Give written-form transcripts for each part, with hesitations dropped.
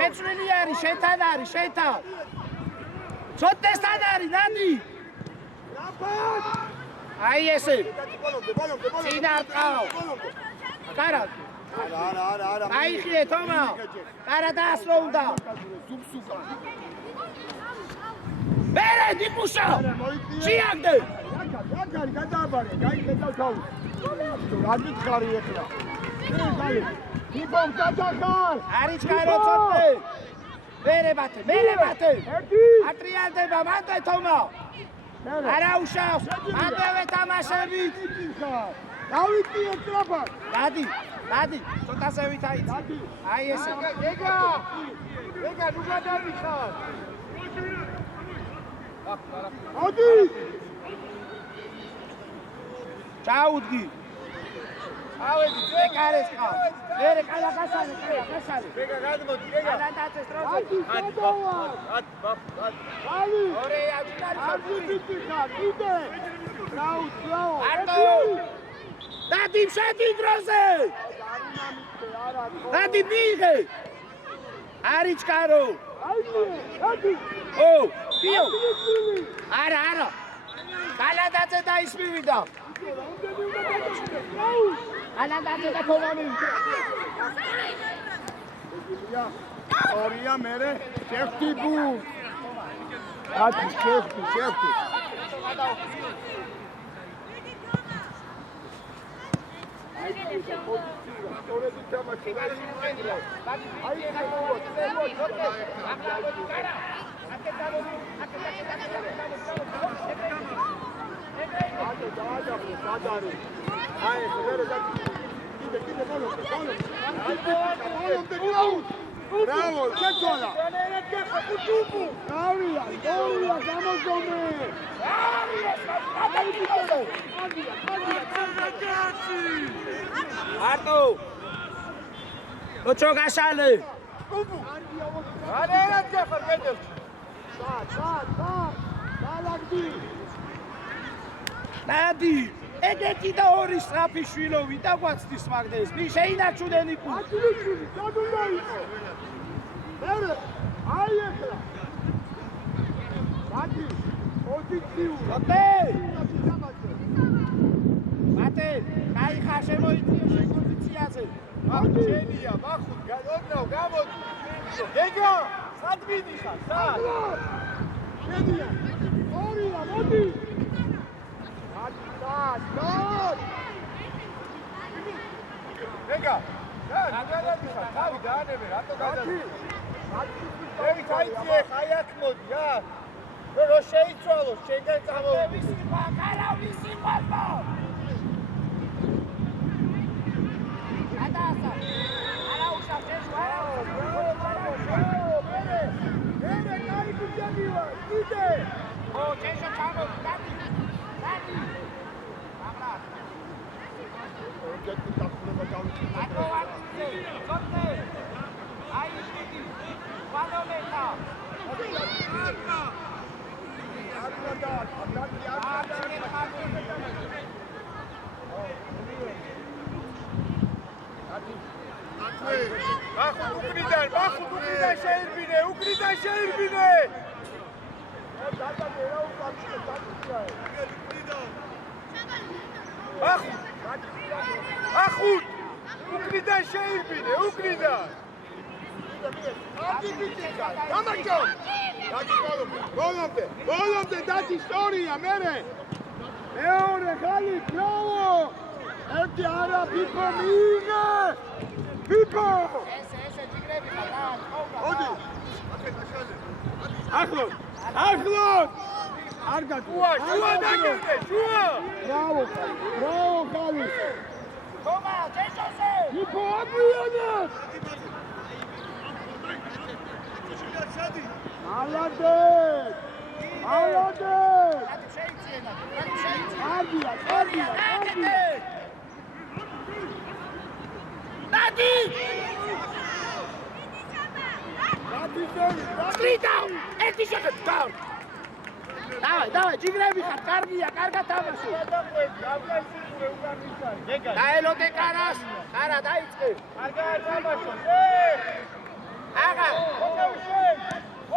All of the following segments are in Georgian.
შეცვლილი არის, შენთან არის, შენთან. ცოტესთან არის, ნადი. აი ესე. წინ არ ყავ. კარა. არა. აიხიე თომა. კარა დაასრო უნდა. მერე დიპუშა. შეაგდე. მაგარი გადააბარე, გაიხედავ თავი. რა მითხარი ეხლა? იფომ გადახარ! არის ჩქარო ცოტე! მერე ბათე! ატრიალდება მანდე თომა! არა უშავს! მანდევე თამაშებით! დავიტი ეწრაფა! დადი! ცოტაზე ვითაიცი! აი ესე! ეგა! ნუ გადავიხარ! მოდი! ჩაუდგი! ავედი ზეკარეს ხარ. მერე კალა გასალე. ეგა გადმოდი, ეგა. ანანდაცეს დროზე. ალი. ორე აჭარი ხარ, იდე. რაუ. არტო. დადი შედი დროზე. დადი მიიღე. არიჩკარო. დადი. ო, პიო. არა. კალანდაცე დაისმივიდა. ანანდაცე და თომამი. ორია მერე შეხვდი ბუ. ათი შეხვდი. Bravo, čekala! Avija, gamozome! Arto! No čo gašale? Nadi! ეგეთი და ორი სწრაფი შვილოვი და გვაცდის მაგდეს. მი შეინარჩუნენი კუ. ატილიშული, სადუნდა იყო. მერე, აი ეხლა. მაგი, პოზიციურ. მათე, კაი ხარ შემოიწიო პოზიციაზე. მაგი, შენია, მახუთ, ოდნავ გამოდი. ეგა, სად მიდიხარ? სად? შენია. ორია, მოდი. ეგა გადაგიხარ თავი დაანებე რატო გადადი ეგ თაიციე ხაი აქ მოდი რა რო შეიცვალო შენგან წამოვიდი ვისი ყავ გადაასა არა უშავ შეშვა მერე კაი ბიჭები ვარ იდე ო ჩეშო ჩამოვიდი დადი ეგეთი დახურება გავიქცე. გონდე. აი ისეთი. ვადოლეთა. უკრიდან შეირბინე. ახუთ უკნიდან შეიბინე, უკნიდან. აგი ბიჭიკა, დამაჯო. ბოლომდე დათი ისტორია, მერე. მეორე ხალი, ბრავო. ერთი არა, ფიფო მიიღე. ფიფო. ესე ჯიგრები ხარ, ოდი. ახლოს. არ გაგუა, შუა დაგიგე, შუა. ბრავო, ხალი. თომა, ჯეჯოსე. ფიფო აგვიანეთ. ალადეთ! შეიძლება. კარგია. ნადი! სტრიტა! ერთი შეხედა. დავай, ჯიგრები ხარ, კარგია, კარგად თამაში. დაელოდე კარას, კარა დაიწყე. კარგად თამაშო. აღა,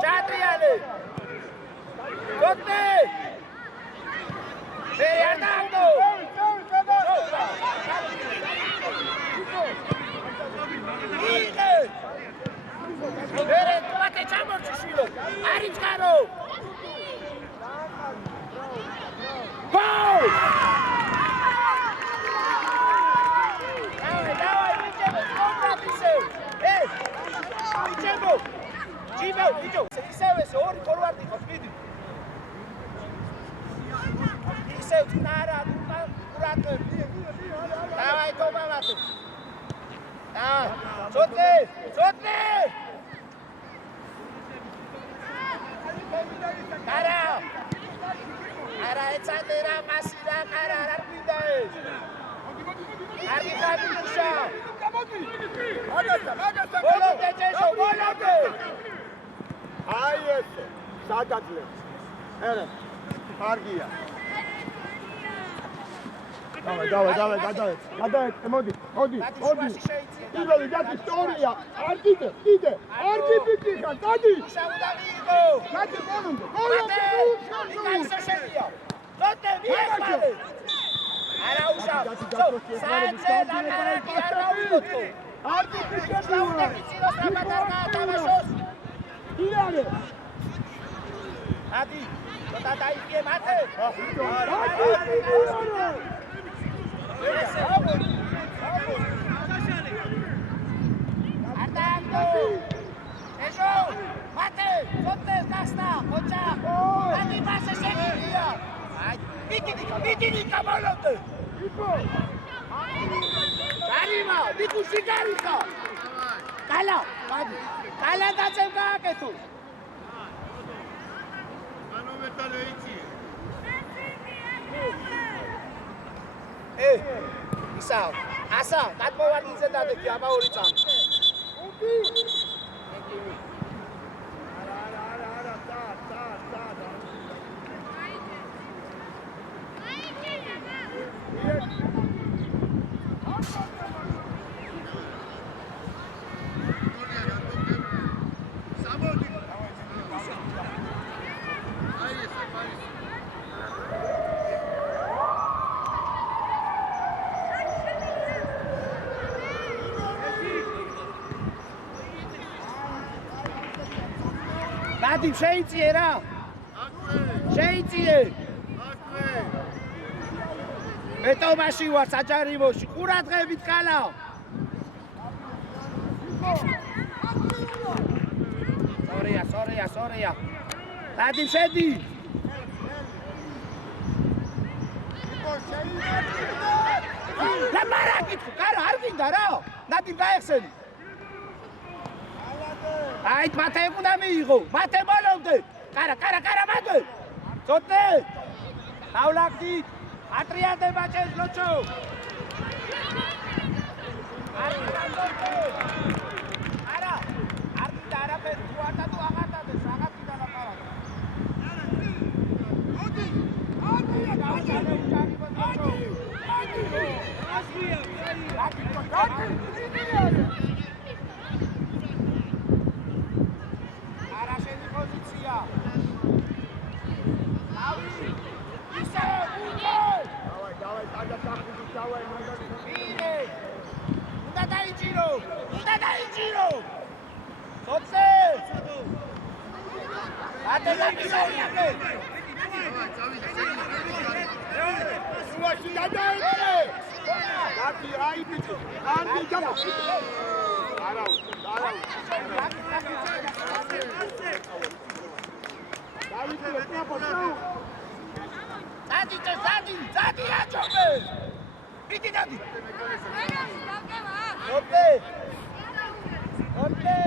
ჩატრიალე. გოტე! შეერდაუნო! იღე! ვერეთ, მათე ჩამორჩი შვილო! არის გარო! გოლ! დავай, მიჭებო, კონტრატისე! მიჭებო! ჯიბო, ისევ ორი ფორვარდი ხო, მიდი. ისევ წნარა, კურატე. დავай, თომა მათე. ცოტნე! არა, ეცადერა, მასირა, არა, არ გვინდა ეს. კარგი ხარი მუშა. ბოლომდე ჯეშო, ბოლომდე. აი ესე, სადაძლევს. ერე, კარგია. დავай, გადაეთ, მოდი. დადე ისტორია. არ კიდე. არ გიბიჭი ხარ, დადი. შაუდა მიიღო. დადი ბოლომდე. ისე შედია. ზოტე მიეხარე. არა უშავ. საერთოდ ლაპარაკი არ გავიგოთ. არ გიბიჭი შაუდა მიცილოს ლაპარაკა თამაშოს. ირანე. ადი. ცოტა დაიგე მათე. ეშო, მათე, ცოტეს დასტა, ხოჭა. ადი მასე შეგიძლია. აი, მიტინიკა ბოლომდე. კარიმა, დიკუში კარიკა. კალა, მადი. კალა დაწევ გააკეთო. მანომეტალე იცი. ისაო, ასა, გადმოვარდნიზე დადექი აბა ორი წამი. ნადი შეიწიე რა. შეიწიე. მეტომაში ვარ საჯარიმოში, ყურადღებით კალა. სორია. ნადი შედი. ლაპარაკი თუ კარა არ გინდა რა. ნადი გაეხსენი. აი, მათე უნდა მიიღო. მათე ბოლომდე. კარა მათე. ცოტნე. დავლაგდი. ატრიადე ბაჭეს ლოჩო. არა, არ გინდა არაფერი. თუ არა თუ აღარ დადეს, აღარ გინდა ლაპარაკი. ოდი. არა შენი პოზიცია. დავай, ტადა დახვიდი, დავай, მაგარი. მირე. უნდა დაი დაიჭირო. და დაიჭირო. სოფზე. ატეგაპისაიაკე. სულაში გადაეწერე. გაკი აი ბიჭო. ანდი გამა. არა. Zadi, ajobe! Iti dadi! Oke!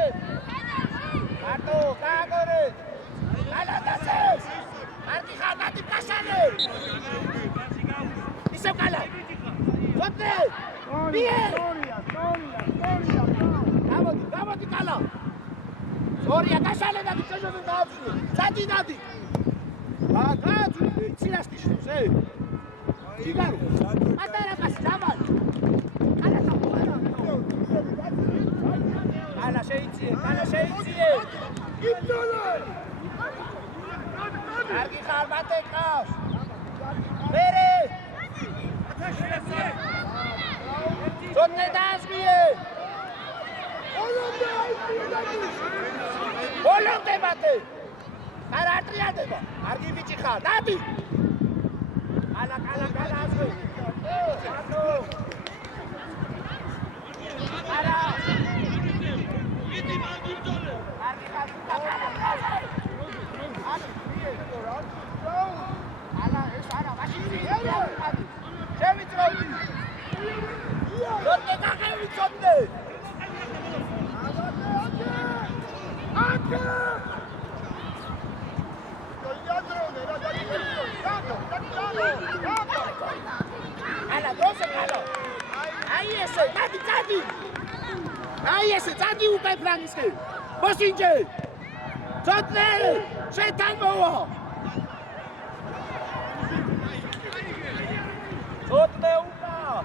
Kato, kagore! Kala tases! Arti khatati kasane! Iso kala! Oke! Biye! Gamodi kala! Soria kasane dadi, kejobe daavsne! Zadi dadi! Agatu, tsirastishnos, Cigaro! Atara kasdavan! Kala sheitzie! Giptole! Argi kharmate qavs! Bere! Totne dasmie! Olonde bate! Karatriadeba! Argi bichi khar! Dadi! Kala asme! Kala! Aí esse tadi u pe planiske. Bosinje. Totne, shetan mo. Totne upa.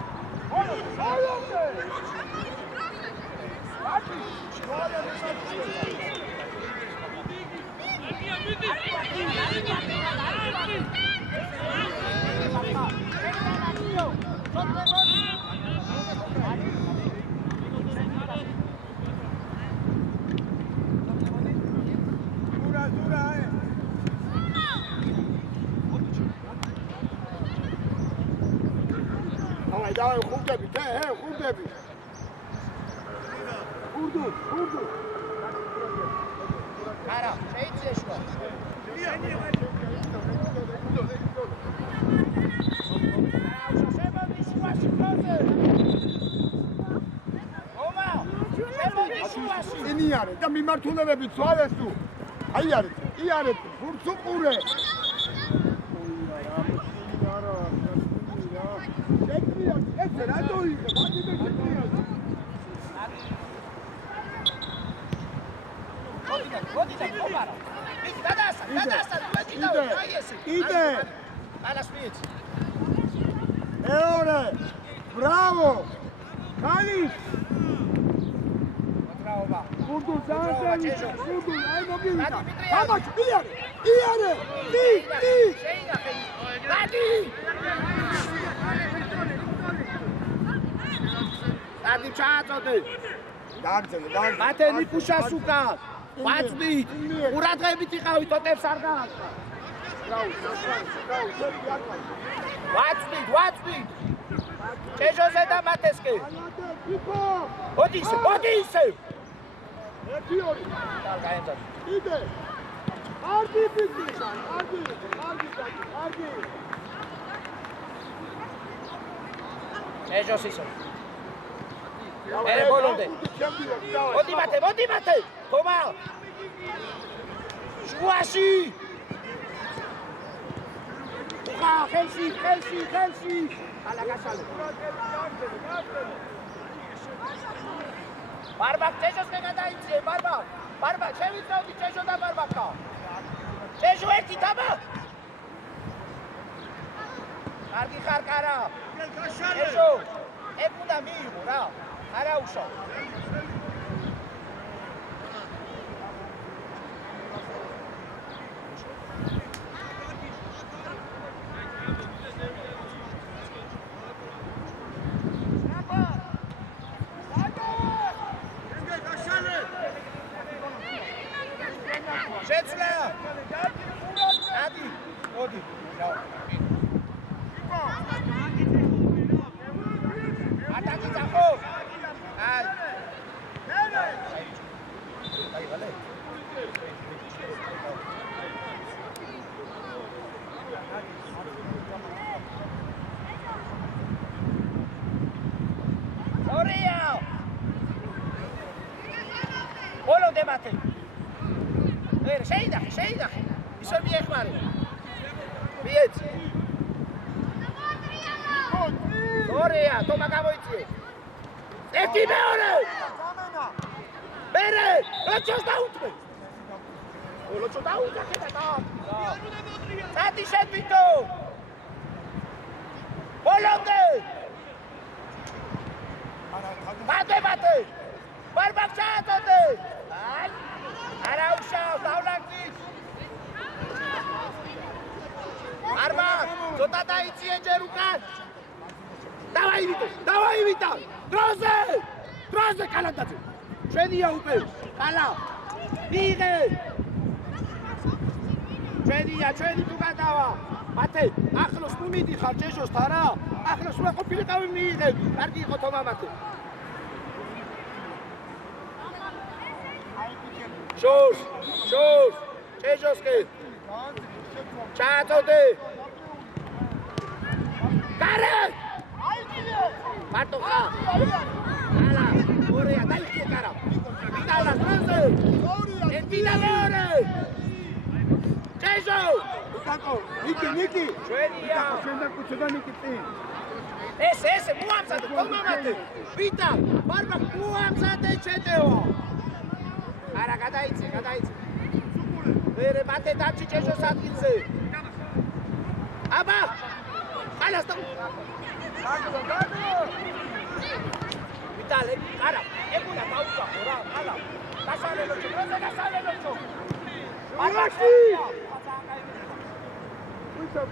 Давай, ხუნდები, ხუნდები. ხურდუ. Არა, შეიძლება. წინი არის და მიმართულებები ცვალეს თუ. აი არის, ხურც უყურე. ეს რატო იყო? მოდი, ოპარა. გადაასა, აი ესე. იდე. ალას მიეც. ეორე. ბრავო. კალის. მოძრაობა. ხურდუ ზანდელი, ხურდუ, აი მოგივიდა. ამაჩ, იარე. ტი. შეინახე. დადი. Adi ჩააწოდე. დაგძელე. მათე ნიკუშას უკან. ვაწვით. ყურადღებით იყავით, ტოტებს არ გააკვა. ვაწვით. ჩეჟოზე და მათესკე. მოდი ისე. 1-2. გაემზად. იდე. არგი ფიქრი. ჩეჟოს ისო. ბოლონდე. მოდი მათე. თომა. შუაში. ხელში. ალა გასალე. ბარბაკ ჩეჟოს გადაიწიე, ბარბაკ შევიწევდი ჩეჟო და ბარბაკა. ჩეჟო ერთი თამა. კარგი ხარ კარა. ჩეჟო. ეგ უნდა მიიღო რა. არა უშავ. შეინახე. ისე მიეხმარე. მიეცი. ორია, თომა გამოიწიე. ერთი მეორე. მერე, როჩოს დაუთმე. როჩო დაუთმე და. წადი შეგვიტო. ბოლომდე. მატე. ბარბაკ ჩაატოდე. აი. არა უშავ, დავლაგდის. არბა, ცოტა დაიწიე ჯერ უკან. დავაი ვიტა. დროზე კალანდაძე. შვენია უკვე. კალა. მიიღე. ჩვენი თუ გადავა. მათე, ახლოს თუ მიდიხარ ჯეჟოსთან რა? ახლოს უნდა ყოფილიყავი მიიღებ. კარგი იყო თომა მათე. შოს, ჯეჟოსკი. ჩააწოდე. კარე! მარტო ხა. ალა, ორია, დაიქე კარა. ვიტალა, დროზე. ერთიდა მეორე. ჯეჟო! კაკო, ნიკი. შვენია. შენ და კუჩოდა ნიკი წინ. ეს მოამზადე თომამათე. ვიტა, ბარბა მოამზადე ჩეტეო. არა, გადაიცე. ვერე მათე დაჩი ჯეჟოს ადგილზე. აბა! ხალასტო. გაგო. ვიტალე, არა, ეგულა დაუწახო რა, ხალა. დასალენო. არაში.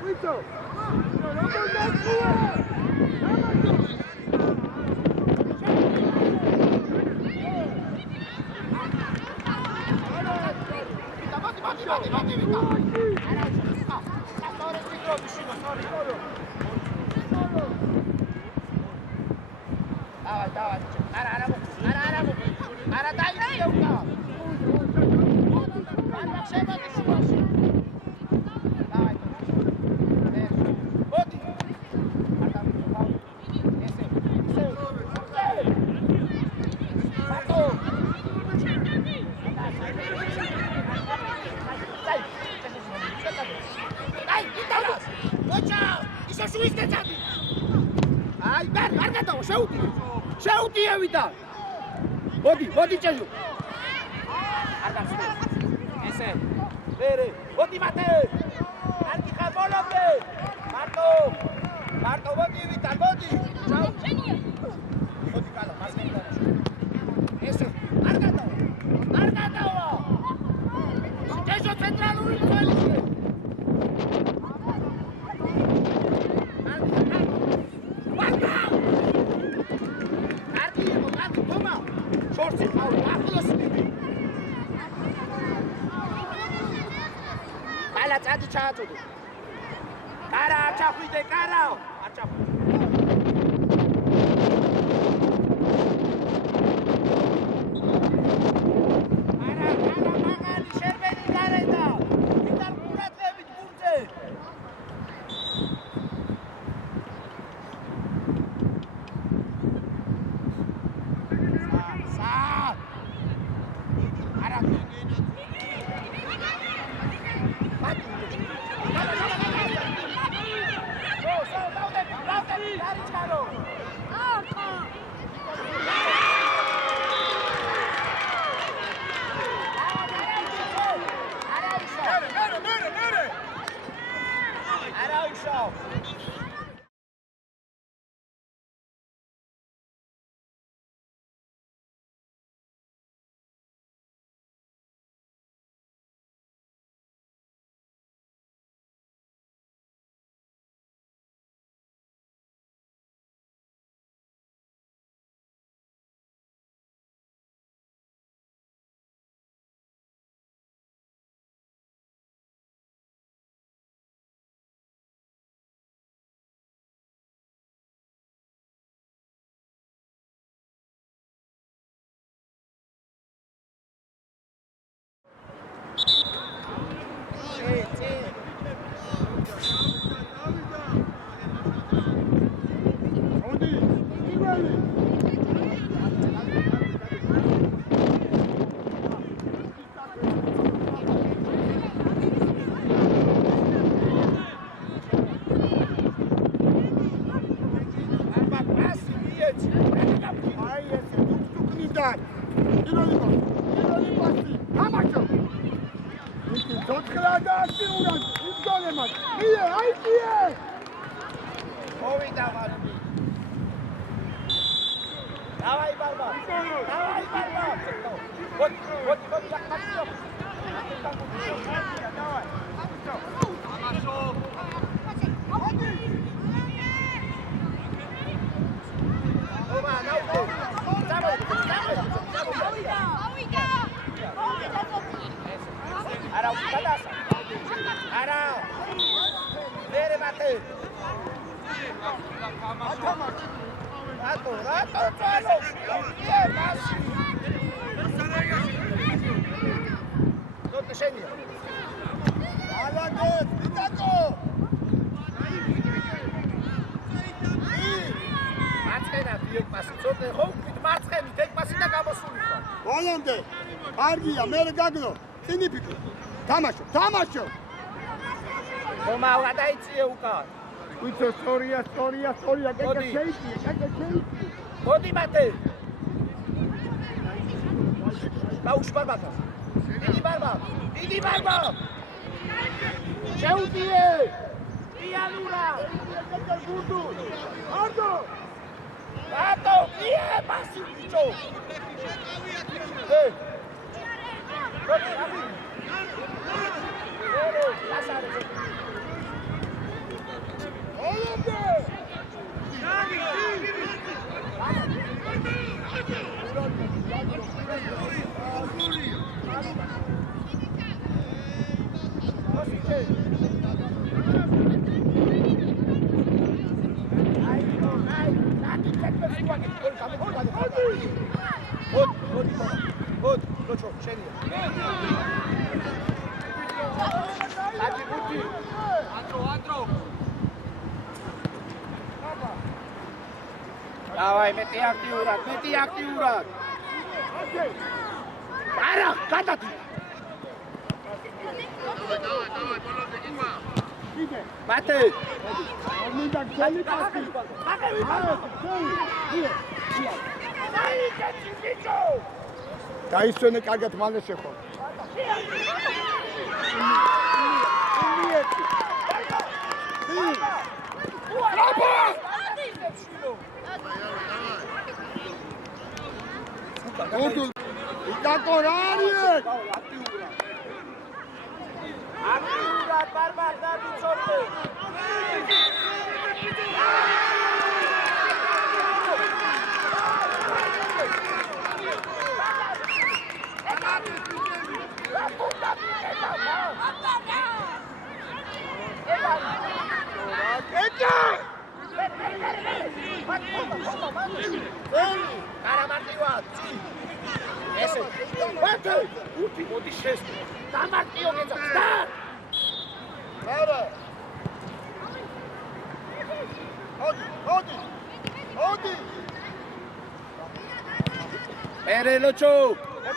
ვიწო. როგორ დაგუა? მათე ვიტა. არა, სასწორეს მიკროფონი შინო, სორი. დავაი. არა დაიწიე უკა. არა შემოდი შუაში. დავაი. მოდი. არა ესე. მარტო. აი, იტალას. მოჩა, ისე შუის გეცადი. აი, არ გადავა, შეუტიე ვიდა. მოდი ჭეჟო. არ გასწრე. ესე. ვერე, მოდი მათე. კარგი ხარ ბოლომდე. მარტო მოდი ვიდა, მოდი. მოდი კალა, მასკი და. ესე, არ გადავა. ჭეჟო ცენტრალური ძალისკენ. შორცი ყავ, ახლოს მიდი. კალა წადი ჩააწოდე. კარა არ ჩახვიდე, კარა. არ მაღალი შერბენი გარედა. ვიტარ ყურადღებით ბურთზე. Araujo! ეცი. აი ესე თუკნიდან. პირველი პასი. თამაშო. ისი ცოცხლა და აქტიურად იგონებად. მიდე, აი კიე. მოვიდა ვარდი. დავაი ბარბა. დავაი ბარბა. ვოდი, დაკმაჩიო. დავაი. თამაშო. ობა, ნაუ. Ara, cadastra. Ara. Vere bate. Rato, talo. Ie, pasi. Dote šenija. Alago, pitako. Matsqena biok pasi. Dote hokit matsqeni, tek pasi da gamosuli ხარ. ბოლომდე. კარგია, მე გაგნო. წინი ფიქრი. თამაშო. ხომავა დაიწიე უკან. ვიცი, სწორია, კეკა შეიწიე. მოდი მათე. გაუშვ ბარბაკა. დიდი ბარბა. შეუდიე. იანურა. გურდუ. არტო, იე, პასი ბიჭო. როდი, აბი. ელო, ლასარე. ოლომდე. Давай, მეტი აქტიურად. არა, გადადი. მათე. მინდა გელი პასი. დაისვენე კარგად მალე შეხო. იტაკო რა არის? აქტიურად ბარბარ დაბიცორდე. ესე ვეთე უთი მოდი შესწო დამარტიო გეძახ და არა მოდი ერელოჩო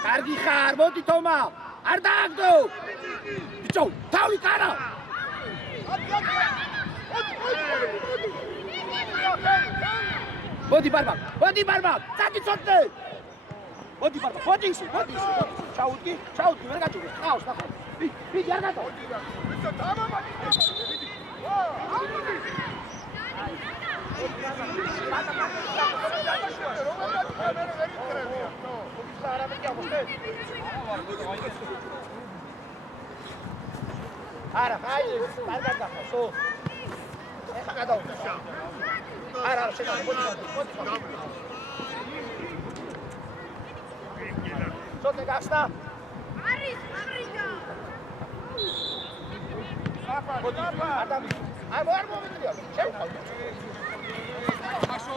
კარგი ხარ მოდი თომა არ დააგდო ბიჭო თავი კარა მოდი ბარბა წაგიწოდე მოდი ბარბა მოდი ისე ჩაუდგი ვერ გაჭირე ხავს ნახე ვიდი არ გადავა ისე დამამადი არა აი კარგად გახსოვ ეხა გადავიდა არა შედა მოდი Sote gasta. Aris, Afrika. Papa. Adam. Ai vor momentul. Ce fac? Mașo.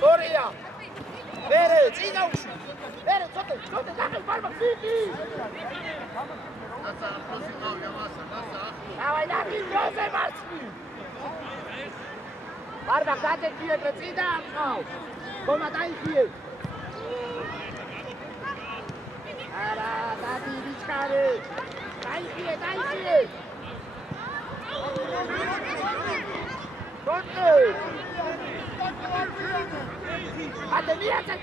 Soria. Bere, țiga ușu. Bere, sote, dacă barba fiți. Gata, prosimau, ia masa. Ai la milione marți. Barba, cade fie trățida, au. Cum dai fie. Ara, dadi bichare. Dai fie. Sote. ატე მიაწე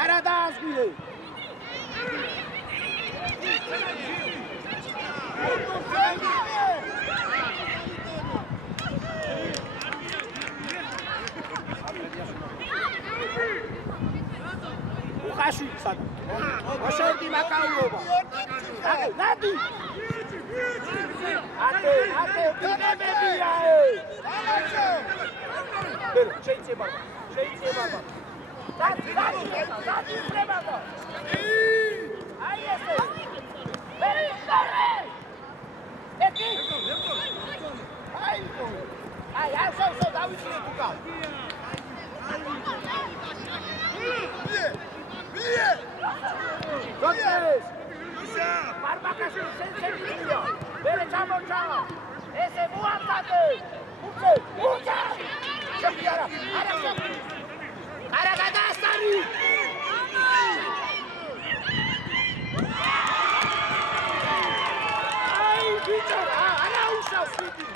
არა დაასგვირე უხაში სად ოშორდი მაკაულობა ნადი ატე დინებებია შეიძლება დადი პრება აი ესე ვერისტორე ეკი აი ასო დავიწყე თუკა ბიე გოდეს მარმაკაში სენსებია ვერე ჩამოჩა ესე მოამკატე უწე შეფიარა არა გადაასტარი აი ბიჭო არა უშავს ვიდი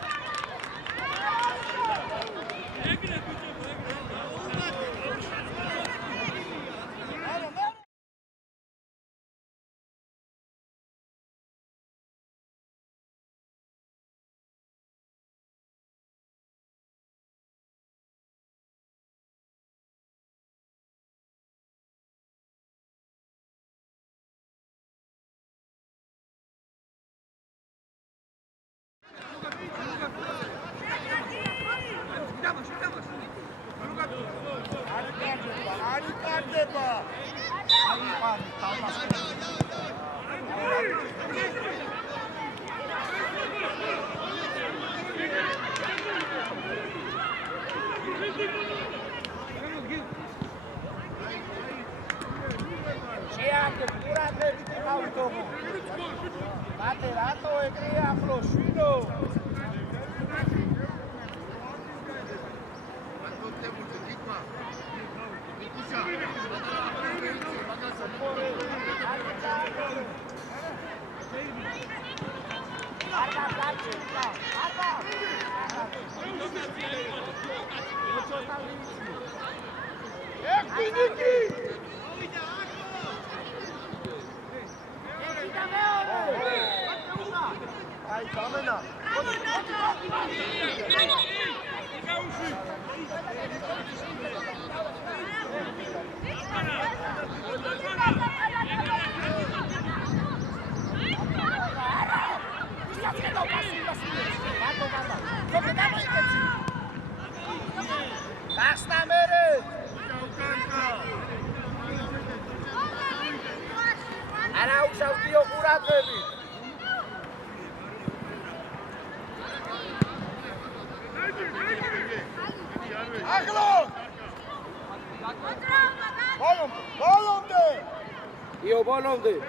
Bolonde.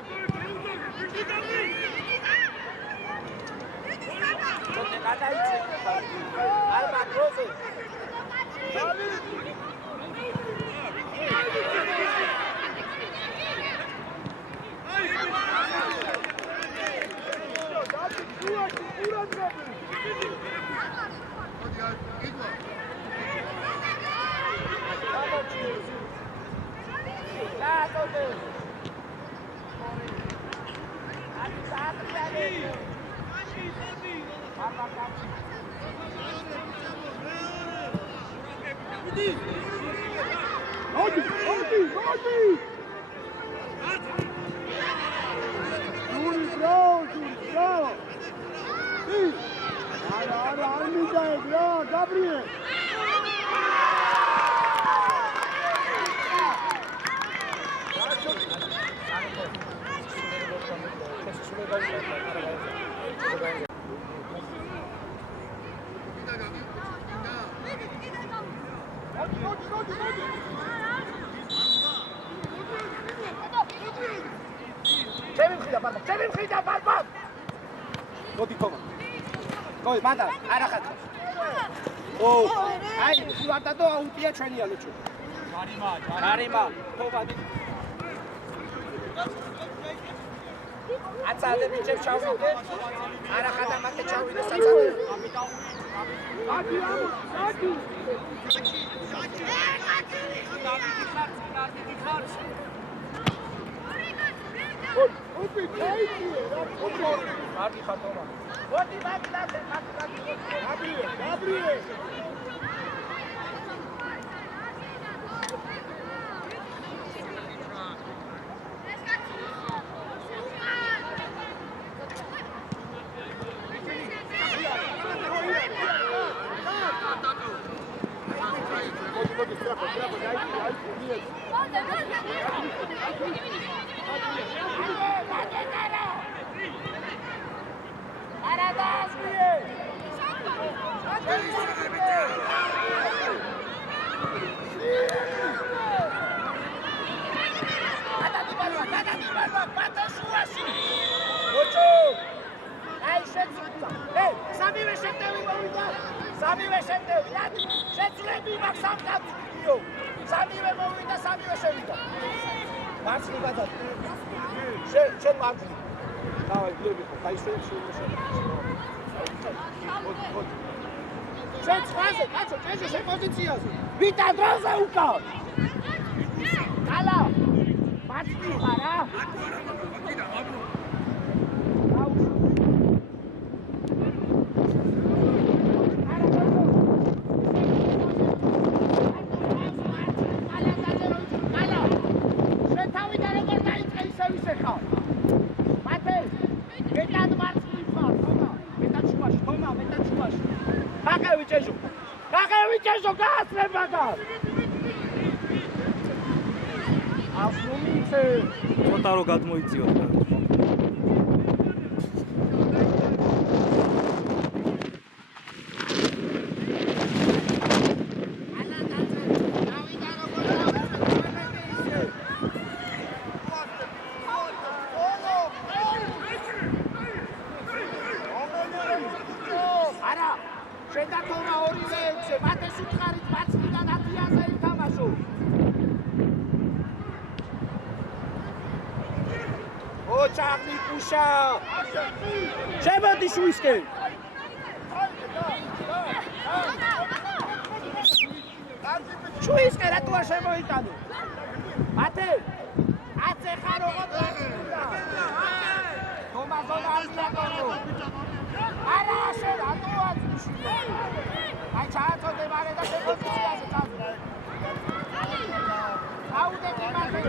Donde nada dice. Alba Croce. Gabriel! Çevim barbat! Godi toma. Godi, manda, ara ხატა. ო, აი, ვარდა და აუტია ჩვენია ლუჩო. არიმა, თოვადი. აცადე ბიჭებს ჩავიდე. არა ხატა მათე ჩავიდე საწადე. Vita droza uka! Kala! Matki para! ცოტა რო გადმოიწიოთ და არა შედათომა ორივე ექვსე მათეს უთხარით მაციდან 10-ზე ითამაშო ოჩაღი პუშა შემოდი შუისკენ შუისკენ რატოა შემოიტანო მათე აცე ხარო ყოლა თომაზონა აზიატონო არა შენ რატოა ძიში აი ჩააწოდე მალე და შეფოციაზე წავიდე აუდეთი მათე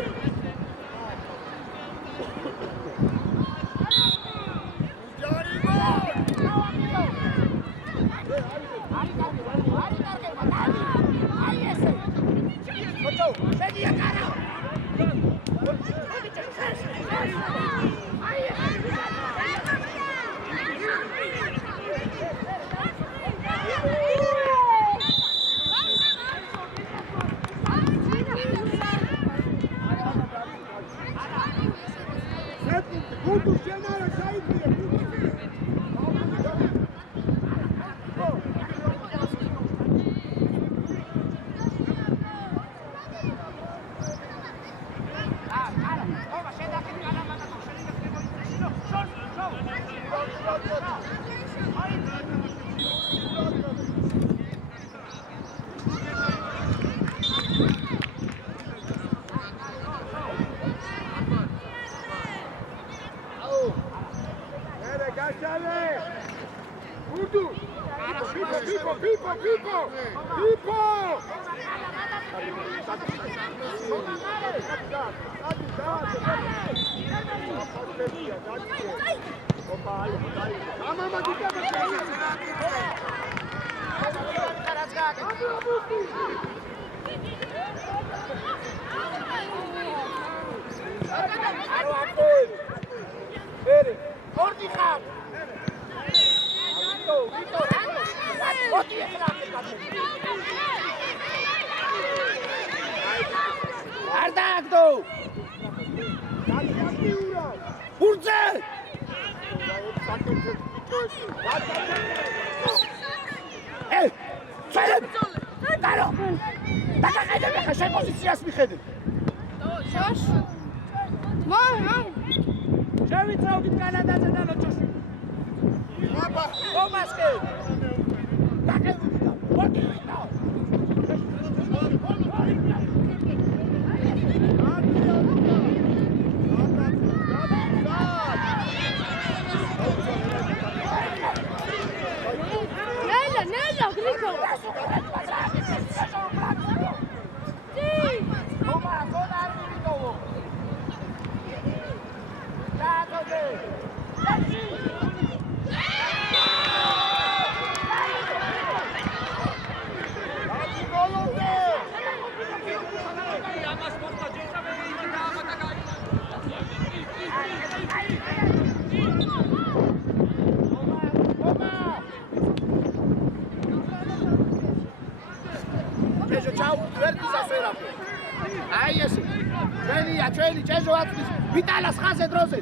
ვიტალას ხაზე დროზე.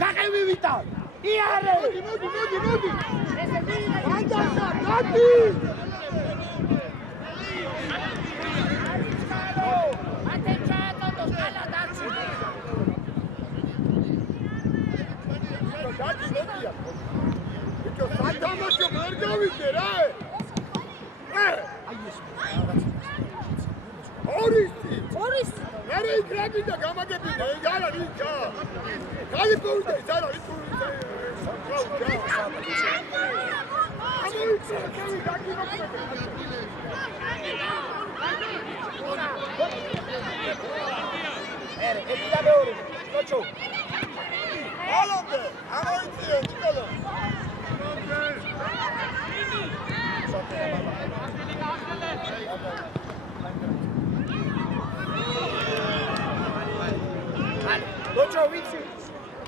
გაყევი ვიტა. იარე. მოდი. გადი.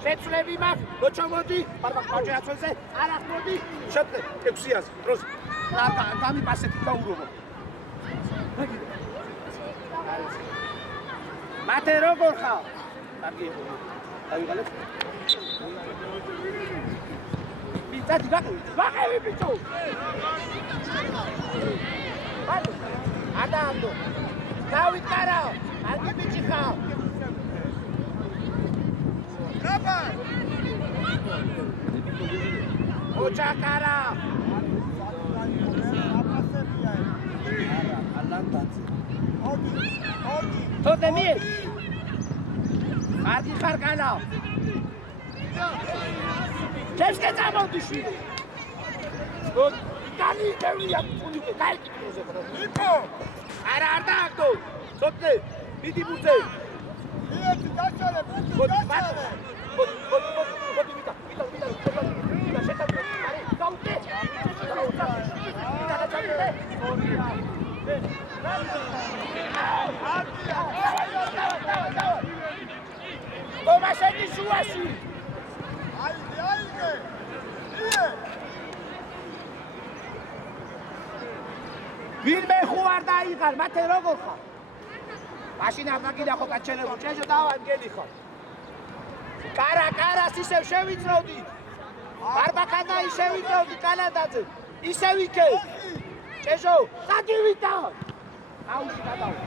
შეცვლები მაქვს, ლოჩო მოდი, პარკაჭე აცვენზე, არახ მოდი, შეძლე 600-ზე, დროს. გამიპასეთ გაურობო. მათე როგორ ხარ? კარგი იყო. დავიღალეთ. ბიჭად გაყევი ბიჭო. ადამდო. გავიტარა, კარგი ბიჭი ხარ. ოჩაკარა თოდე მიე კარგი ხარ განა ჩესკე წამოვდი შვილი კანი დევნია ფუნიკე გაიკითხოზე იპო არა არ დააგდო თოდე მიდი ბუძე მიეთი დაჭალე ბუძე დაჭალე მოდი ვიტა შეტავდა არი გაუტე კომაშენი შუაში აიგე ვინმე ხო არ დაიღარ მათე როგორ ხარ მაშინ არ დაგიდა ხო გაჩერებო ჭეჟო დავანგელი ხო კარას ისევ შევიწროვდი ბარბაკანა ისევ ვიწროვდი კანადაზე ისევ იქე ჭეჟო დაგივიდა აუში გადავა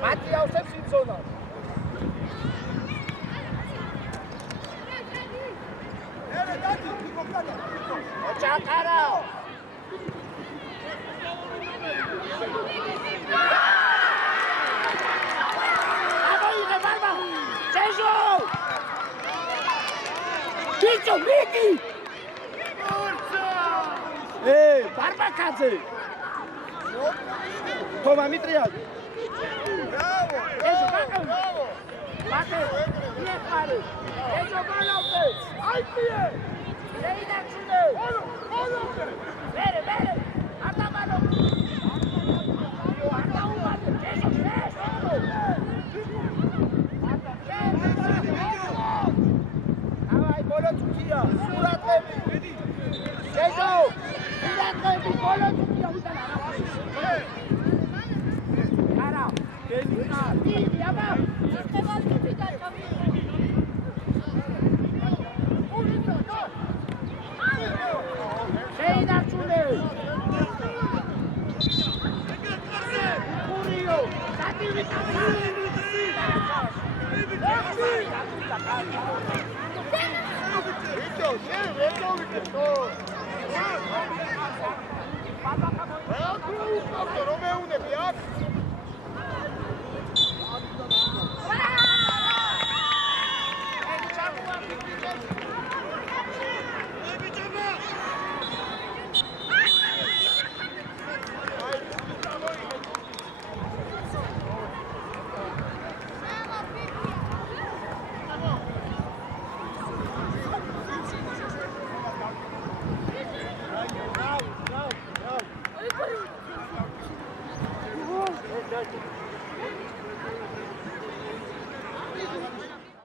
Matias Simpson. Ochakara. Bicho, Miki! Hey, Barbacadze! Toma, Mitriad! Bravo! Bravo! Bate! Nie pary! Jeżo Balopy! Ajpije! Jejda krzyny! Balopy! Bere, bere! Arda Balopy! Arda uwady! Jeżo, wiesz! Dawaj, Bolotkia! Surat lepiej! Jeżo! Surat lepiej! Bolotkia! ვიტო, შენ ვერ მოვიდე, რა გულს რომ მეუნები აქ?